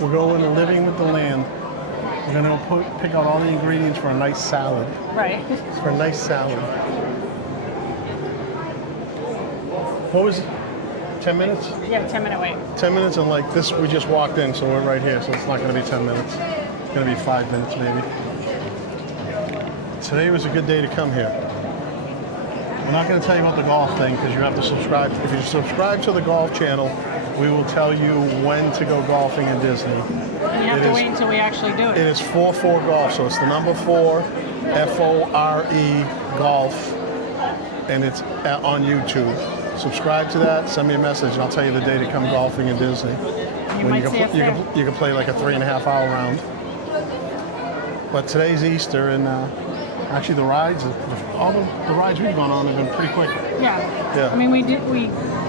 We're going to Living with the Land. We're going to pick out all the ingredients for a nice salad. Right. For a nice salad. What was it? 10 minutes? Yeah, 10-minute wait. 10 minutes, and like this, we just walked in, so we're right here, so it's not going to be 10 minutes. It's going to be 5 minutes maybe. Today was a good day to come here. I'm not going to tell you about the golf thing because you have to subscribe. If you subscribe to the golf channel, we will tell you when to go golfing in Disney. And you have to wait until we actually do it. It is 4-4 golf, so it's the number 4, F-O-R-E golf, and it's on YouTube. Subscribe to that, send me a message, and I'll tell you the day to come golfing in Disney. You can play like a 3.5-hour round. But today's Easter, and actually the rides, all the rides we've gone on have been pretty quick. Yeah. I mean,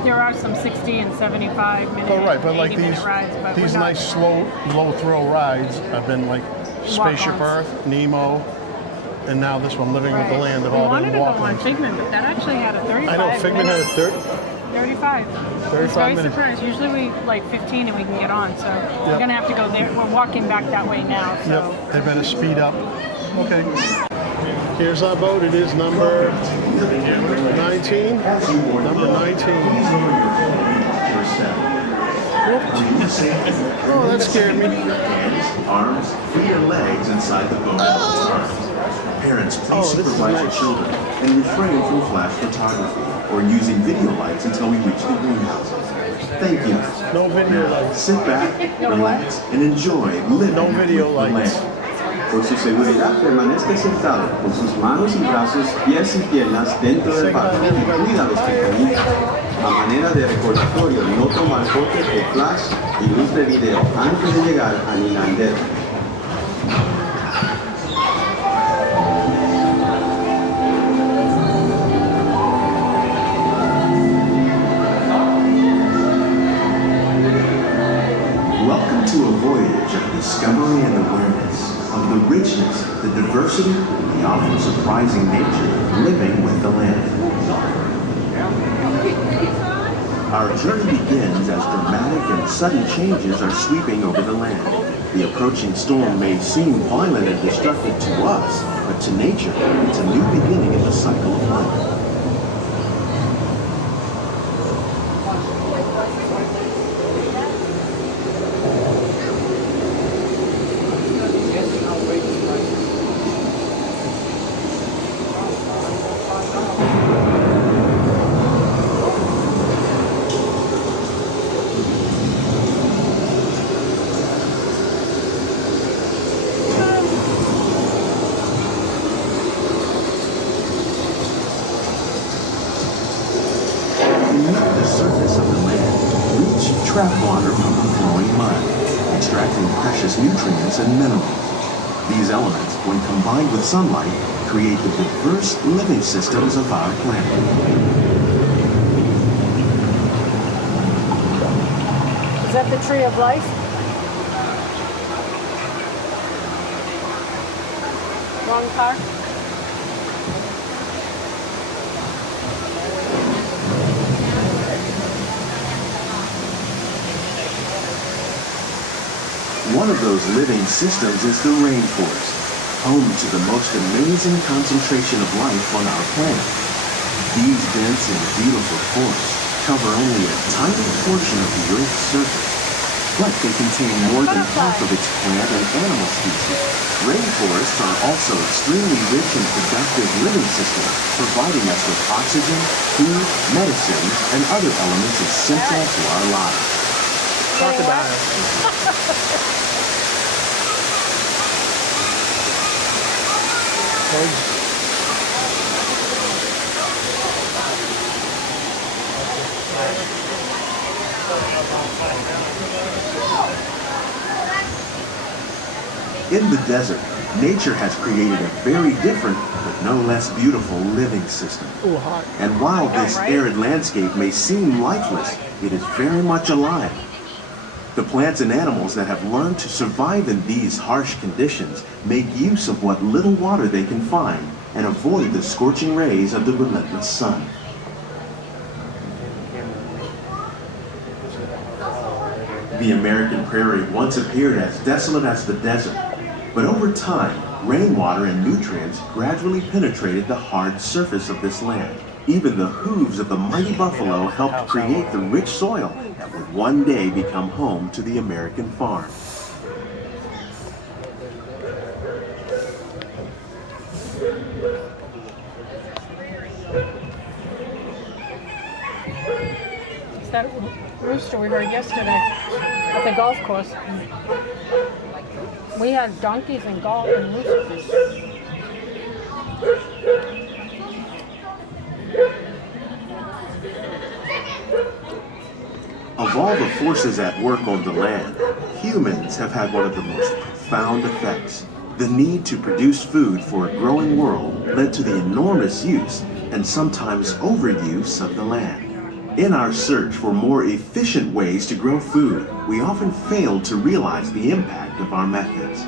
there are some 60 and 75 minute, oh, right, but like rides, but these nice slow, low throw rides have been like Spaceship Earth, Nemo, and now this one, Living with the Land, have all been walk-ons. We wanted to go on Figment, but that actually had a 35 I know, Figment had a 35. 35 minutes. Surprised. Usually we like 15 and we can get on, so we're going to have to go there. We're walking back that way now. So. Yep, they better speed up. Okay. Here's our boat. It is number 19. Number 19. Oh, that scared me. Arms, free your legs inside the boat. Parents, please supervise your children and refrain from flash photography or using video lights until we reach the greenhouses. Thank you. No video lights. Sit back, relax, and enjoy living no video lights. Por su seguridad, permanezca sentado con sus manos y brazos, pies y piernas dentro del barco y cuida a los pequeñitos. A manera de recordatorio, no tomar fotos de flash y luz de video antes de llegar a Nilandel. Welcome to a voyage of discovery and awareness of the richness, the diversity, and the often surprising nature of living with the land. Our journey begins as dramatic and sudden changes are sweeping over the land. The approaching storm may seem violent and destructive to us, but to nature, it's a new beginning in the cycle of life. Trap water from the flowing mud, extracting precious nutrients and minerals. These elements, when combined with sunlight, create the diverse living systems of our planet. Is that the tree of life? Wrong car? One of those living systems is the rainforest, home to the most amazing concentration of life on our planet. These dense and beautiful forests cover only a tiny portion of the Earth's surface, but they contain more than half of its plant and animal species. Rainforests are also extremely rich and productive living systems, providing us with oxygen, food, medicines, and other elements essential to our lives. In the desert, nature has created a very different, but no less beautiful living system. And while this arid landscape may seem lifeless, it is very much alive. The plants and animals that have learned to survive in these harsh conditions make use of what little water they can find and avoid the scorching rays of the relentless sun. The American prairie once appeared as desolate as the desert, but over time, rainwater and nutrients gradually penetrated the hard surface of this land. Even the hooves of the mighty buffalo helped create the rich soil that would one day become home to the American farm. It's that rooster we heard yesterday at the golf course. We had donkeys and golf and roosters. Of all the forces at work on the land, humans have had one of the most profound effects. The need to produce food for a growing world led to the enormous use and sometimes overuse of the land. In our search for more efficient ways to grow food, we often fail to realize the impact of our methods.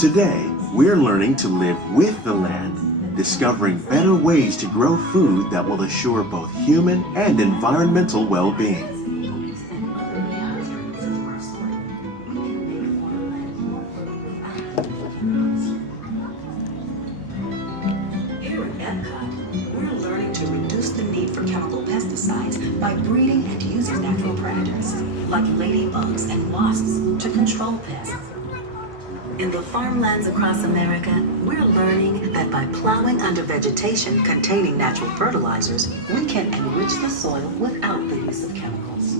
Today, we're learning to live with the land, discovering better ways to grow food that will assure both human and environmental well-being. Here at Epcot, we're learning to reduce the need for chemical pesticides by breeding and using natural predators, like ladybugs and wasps, to control pests. In the farmlands across America, we're learning that by plowing under vegetation containing natural fertilizers, we can enrich the soil without the use of chemicals.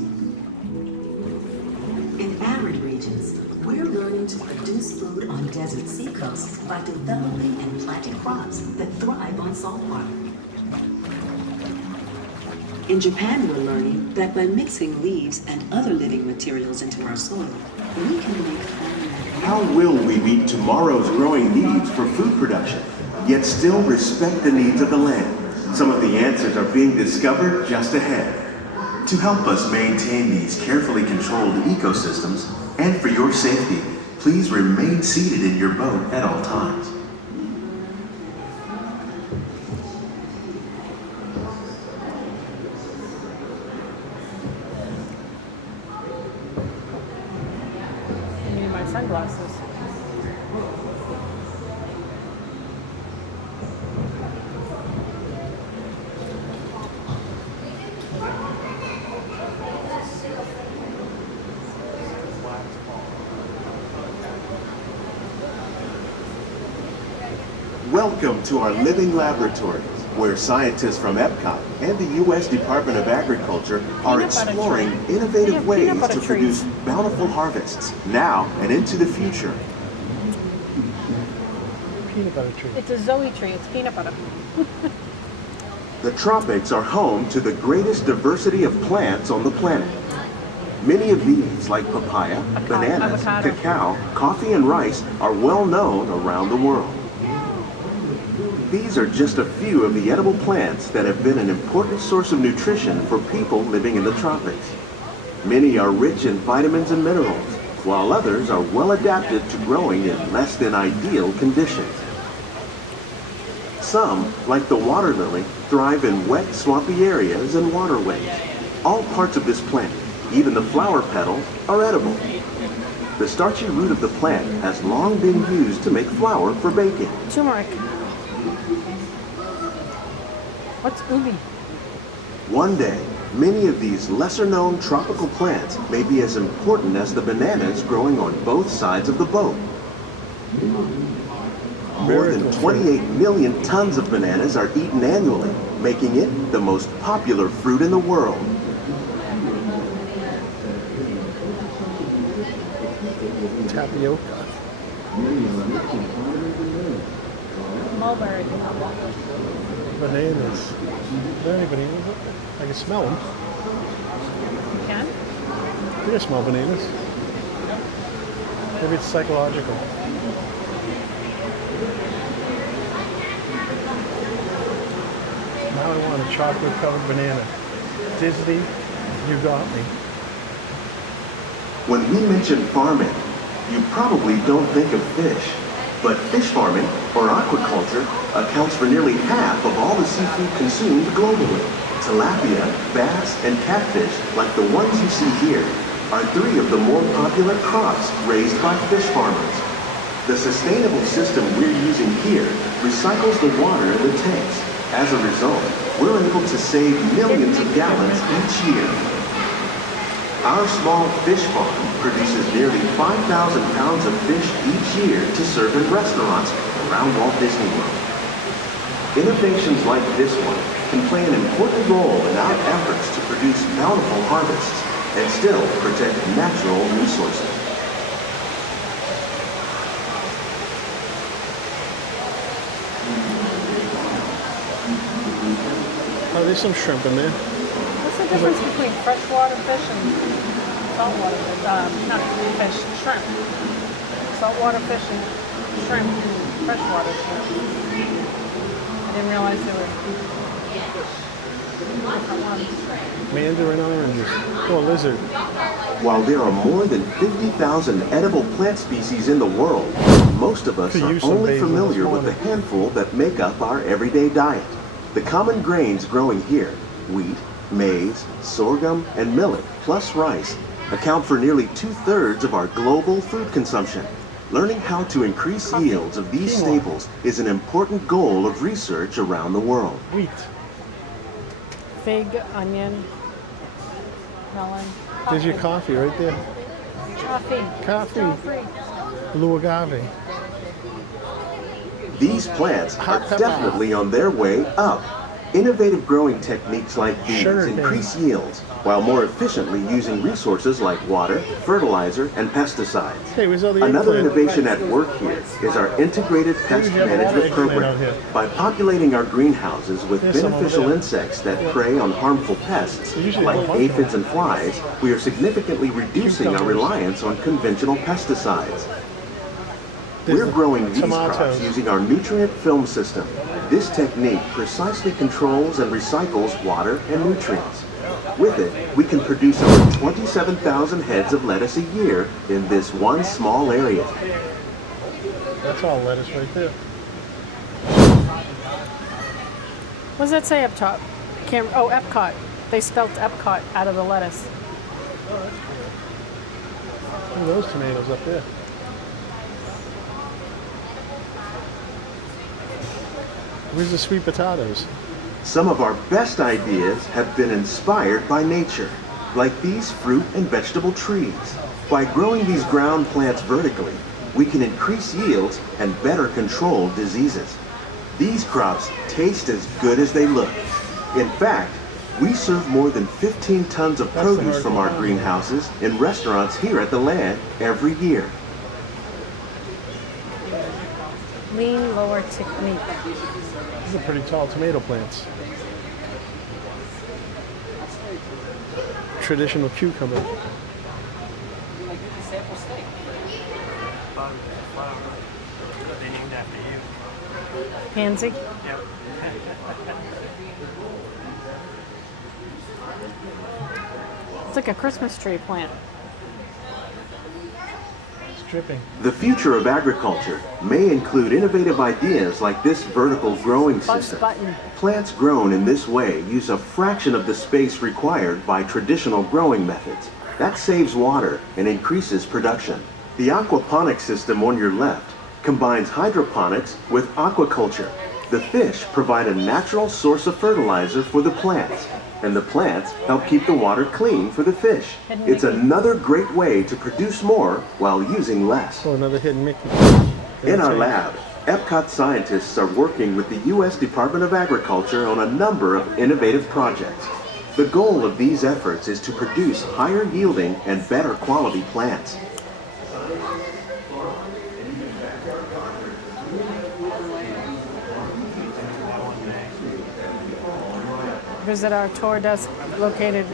In arid regions, we're learning to produce food on desert seacoasts by developing and planting crops that thrive on salt water. In Japan, we're learning that by mixing leaves and other living materials into our soil, we can make farmland. How will we meet tomorrow's growing needs for food production, yet still respect the needs of the land? Some of the answers are being discovered just ahead. To help us maintain these carefully controlled ecosystems, and for your safety, please remain seated in your boat at all times. I need my sunglasses. Welcome to our living laboratories, where scientists from Epcot and the U.S. Department of Agriculture are exploring innovative ways to produce bountiful harvests now and into the future. Peanut butter tree. It's a Zoe tree. It's peanut butter. The tropics are home to the greatest diversity of plants on the planet. Many of these, like papaya, bananas, avocado. cacao, coffee, and rice, are well known around the world. These are just a few of the edible plants that have been an important source of nutrition for people living in the tropics. Many are rich in vitamins and minerals, while others are well adapted to growing in less than ideal conditions. Some, like the water lily, thrive in wet, swampy areas and waterways. All parts of this plant, even the flower petals, are edible. The starchy root of the plant has long been used to make flour for baking. Turmeric. What's ubi? One day, many of these lesser-known tropical plants may be as important as the bananas growing on both sides of the boat. More than 28 million tons of bananas are eaten annually, making it the most popular fruit in the world. Tapioca. Mulberry. Bananas. Are there any bananas up there? I can smell them. You can? I think I smell bananas. Maybe it's psychological. Now I want a chocolate-covered banana. Disney, you got me. When we mention farming, you probably don't think of fish. But fish farming, or aquaculture, accounts for nearly half of all the seafood consumed globally. Tilapia, bass, and catfish, like the ones you see here, are 3 of the more popular crops raised by fish farmers. The sustainable system we're using here recycles the water in the tanks. As a result, we're able to save millions of gallons each year. Our small fish farm produces nearly 5,000 pounds of fish each year to serve in restaurants around Walt Disney World. Innovations like this one can play an important role in our efforts to produce bountiful harvests and still protect natural resources. Oh, there's some shrimp in there. What's the difference between freshwater fish and saltwater fish? Not fish, shrimp. Saltwater fish and shrimp, freshwater shrimp. I didn't realize there were different ones. Mandarin oranges. Oh, a lizard. While there are more than 50,000 edible plant species in the world, most of us Could are use some only basil familiar this with the morning. handful that make up our everyday diet. The common grains growing here, wheat, maize, sorghum, and millet, plus rice, account for nearly 2/3 of our global food consumption. Learning how to increase yields of these Quinoa. staples is an important goal of research around the world. Wheat. Fig, onion, melon. There's your coffee right there. Coffee. Coffee. Coffee. Blue agave. These plants are Hot pepper. definitely on their way up. Innovative growing techniques like these Sugarcane. increase yields while more efficiently using resources like water, fertilizer, and pesticides. Hey, where's all the Another eggplant? innovation at work here is our integrated pest you have a lot of management eggplant program. out here. By populating our greenhouses with There's some over beneficial there. insects that prey on harmful pests, Usually a like whole bunch of aphids and flies, we are significantly reducing our Cucumbers. reliance on conventional pesticides. There's We're the growing these tomatoes. crops using our nutrient film system. This technique precisely controls and recycles water and nutrients. With it, we can produce over 27,000 heads of lettuce a year in this one small area. That's all lettuce right there. What does that say up top? Oh, Epcot. They spelt Epcot out of the lettuce. Look at those tomatoes up there. Where's the sweet potatoes? Some of our best ideas have been inspired by nature, like these fruit and vegetable trees. By growing these ground plants vertically, we can increase yields and better control diseases. These crops taste as good as they look. In fact, we serve more than 15 tons of That's the produce from our hard- greenhouses in restaurants here at the land every year. Lean lower technique. These are pretty tall tomato plants. Traditional cucumber. They named after you. Pansy. Yep. It's like a Christmas tree plant. It's dripping. The future of agriculture may include innovative ideas like this vertical growing Buzz system. button. Plants grown in this way use a fraction of the space required by traditional growing methods. That saves water and increases production. The aquaponics system on your left combines hydroponics with aquaculture. The fish provide a natural source of fertilizer for the plants, and the plants help keep the water clean for the fish. It's another great way to produce more while using less. Oh, another hidden Mickey. In our lab, Epcot scientists are working with the U.S. Department of Agriculture on a number of innovative projects. The goal of these efforts is to produce higher yielding and better quality plants. Visit our tour desk located.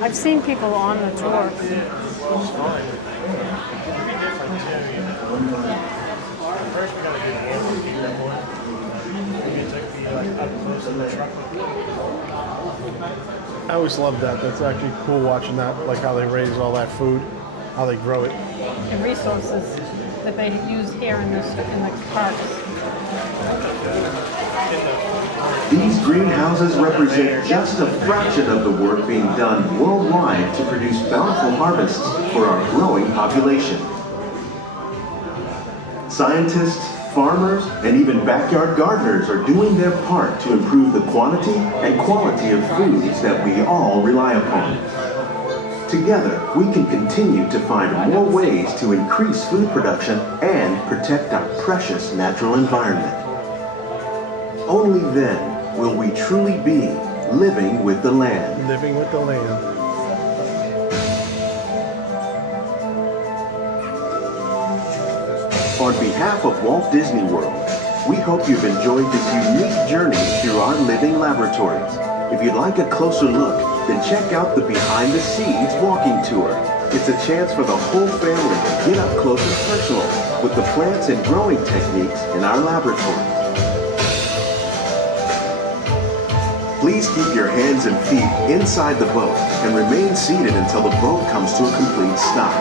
I've seen people on the tour. It'd be different too, you know. First we gotta do the work, that one. Maybe it took me like up close in the truck. I always love that. That's actually cool watching that, like how they raise all that food, how they grow it. And resources. that they use here in the parks. These greenhouses represent just a fraction of the work being done worldwide to produce bountiful harvests for our growing population. Scientists, farmers, and even backyard gardeners are doing their part to improve the quantity and quality of foods that we all rely upon. Together, we can continue to find more ways to increase food production and protect our precious natural environment. Only then will we truly be living with the land. Living with the land. On behalf of Walt Disney World, we hope you've enjoyed this unique journey through our living laboratories. If you'd like a closer look, then check out the Behind the Seeds walking tour. It's a chance for the whole family to get up close and personal with the plants and growing techniques in our laboratories. Please keep your hands and feet inside the boat and remain seated until the boat comes to a complete stop.